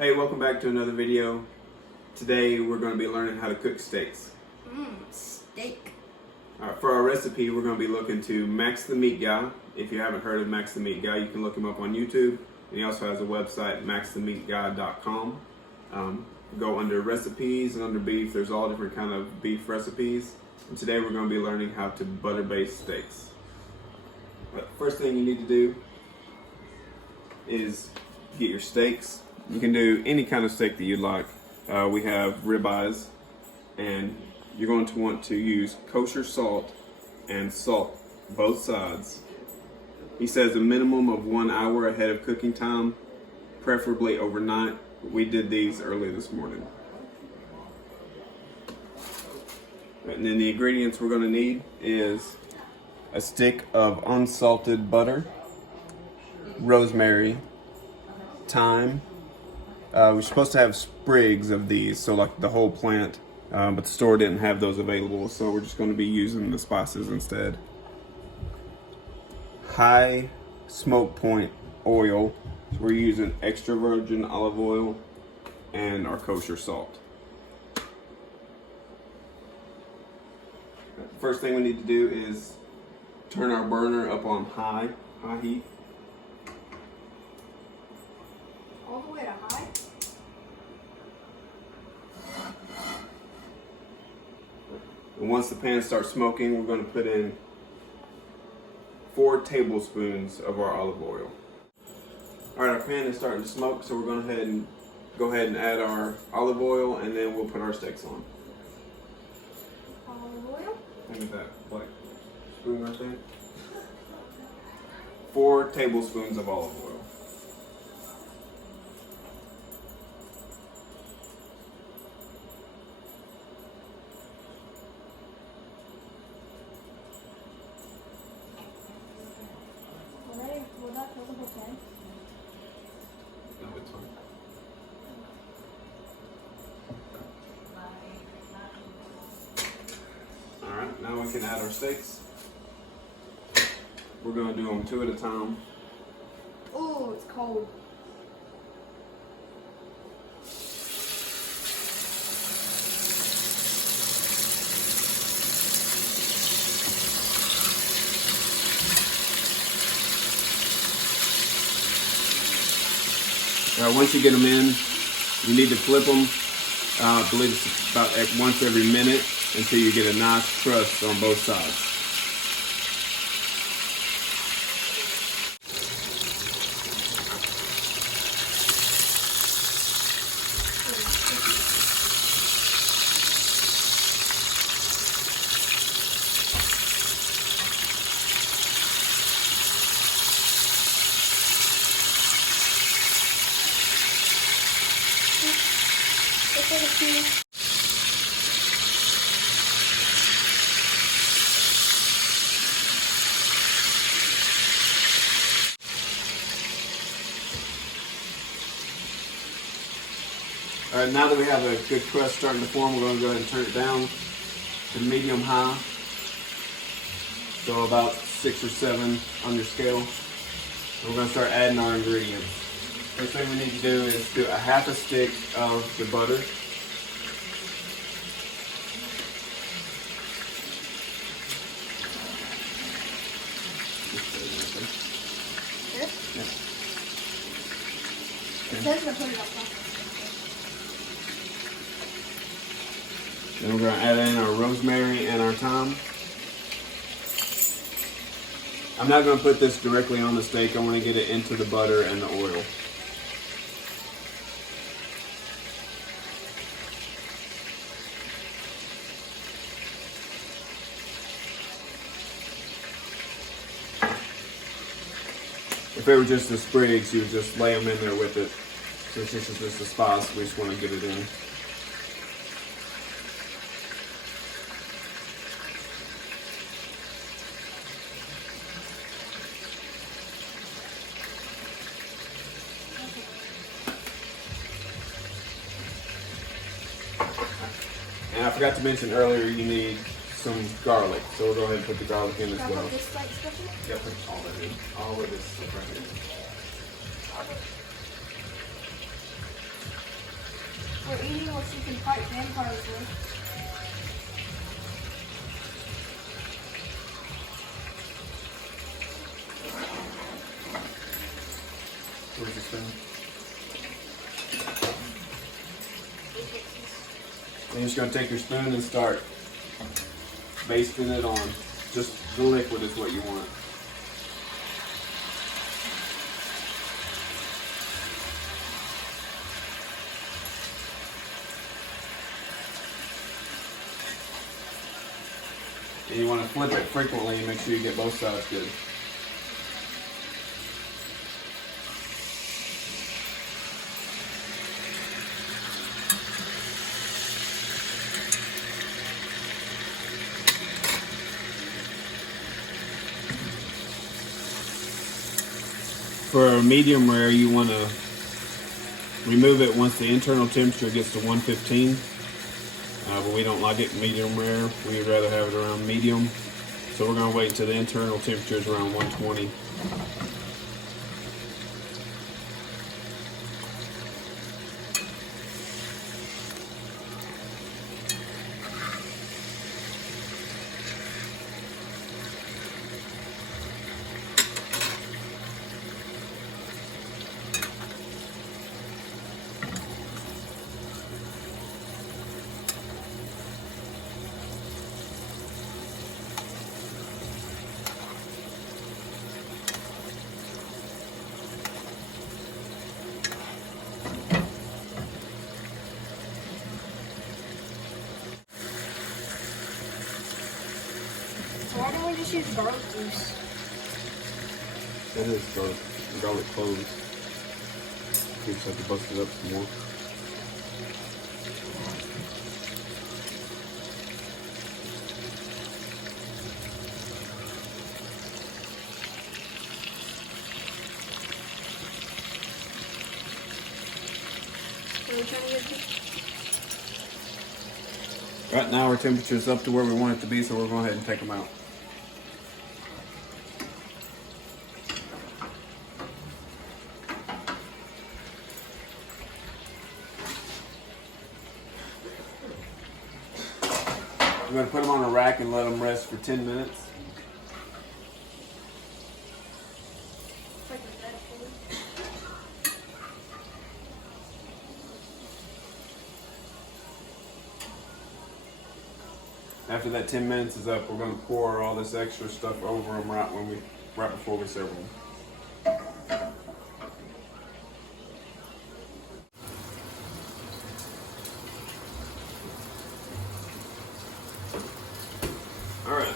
Hey, welcome back to another video. Today we're going to be learning how to cook steaks. Steak. Alright, for our recipe we're going to be looking to Max the Meat Guy. If you haven't heard of Max the Meat Guy, you can look him up on YouTube. And he also has a website, maxthemeatguy.com. Go under recipes and under beef. There's all different kind of beef recipes. And today we're going to be learning how to butter baste steaks. But first thing you need to do is get your steaks. You can do any kind of steak that you'd like. We have ribeyes, and you're going to want to use kosher salt and salt both sides. He says a minimum of 1 hour ahead of cooking time, preferably overnight. We did these early this morning. And then the ingredients we're going to need is a stick of unsalted butter, rosemary, thyme. We're supposed to have sprigs of these, so like the whole plant, but the store didn't have those available, so we're just going to be using the spices instead. High smoke point oil, so we're using extra virgin olive oil and our kosher salt. First thing we need to do is turn our burner up on high heat. All the way to high? And once the pan starts smoking, we're going to put in 4 tablespoons of our olive oil. Alright, our pan is starting to smoke, so we're going to go ahead and add our olive oil, and then we'll put our steaks on. Olive oil? Look at that black spoon right there. 4 tablespoons of olive oil. Will that fill the whole pan? No, it's fine. Alright, now we can add our steaks. We're going to do them 2 at a time. Oh, it's cold. Once you get them in, you need to flip them. I believe it's about once every minute until you get a nice crust on both sides. Alright, now that we have a good crust starting to form, we're going to go ahead and turn it down to medium-high. So about 6 or 7 on your scale. And we're going to start adding our ingredients. First thing we need to do is do a half a stick of the butter. This? Yeah. It says to put it up top. Then we're going to add in our rosemary and our thyme. I'm not going to put this directly on the steak. I want to get it into the butter and the oil. If it were just the sprigs, you would just lay them in there with it. Since this is just a spice, we just want to get it in. And I forgot to mention earlier, you need some garlic. So we'll go ahead and put the garlic in as Can I well. put this like stuff in? Yeah, put all that in. All of this stuff right here. We're eating what you can fight vampires with. Where's the spoon? Then you're just gonna take your spoon and start basting it on. Just the liquid is what you want. And you want to flip it frequently and make sure you get both sides good. For medium rare, you want to remove it once the internal temperature gets to 115. But we don't like it medium rare. We would rather have it around medium. So we're going to wait until the internal temperature is around 120. Why don't we just use garlic juice? That is garlic cloves. You just have to bust it up some more. What are we trying to get to? Right now our temperature is up to where we want it to be, so we're going to go ahead and take them out. I'm going to put them on a rack and let them rest for 10 minutes. It's like a vegetable. After that 10 minutes is up, we're going to pour all this extra stuff over them right before we serve them. All right.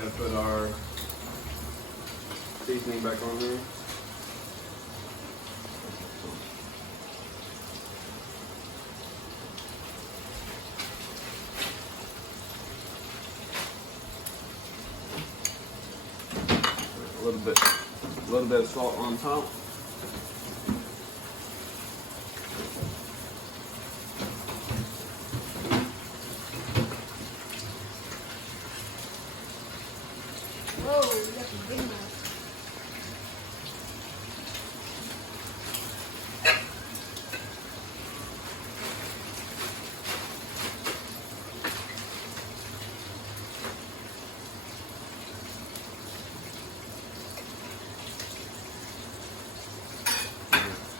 Got to put our seasoning back on there. A little bit of salt on top. Whoa, you got some big knives.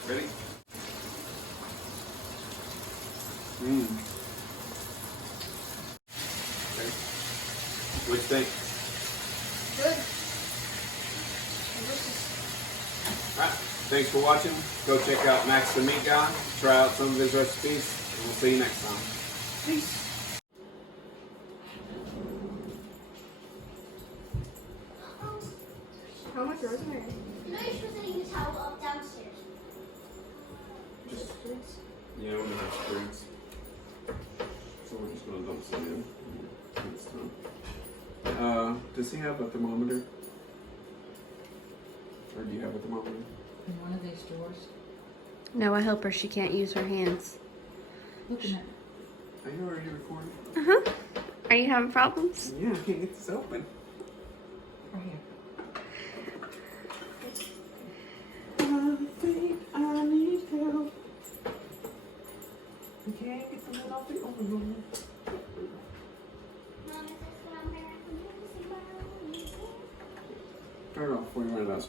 Ready? Okay. What do you think? Good. Alright, thanks for watching. Go check out Max the Meat Guy. Try out some of his recipes, and we'll see you next time. Peace. How much rosemary? You know you're supposed to leave the towel up downstairs. Just, yeah, we're gonna have sprigs. So we're just gonna dump some in next time. Does he have a thermometer? Or do you have a thermometer? In one of these drawers. No, I help her. She can't use her hands. Looking at Are you already recording? Uh-huh. Are you having problems? Yeah, I can't get this open. right here. I think I need help. You can't get the lid off the oven. Mom, is this what I'm wearing? Turn it off before you run it out.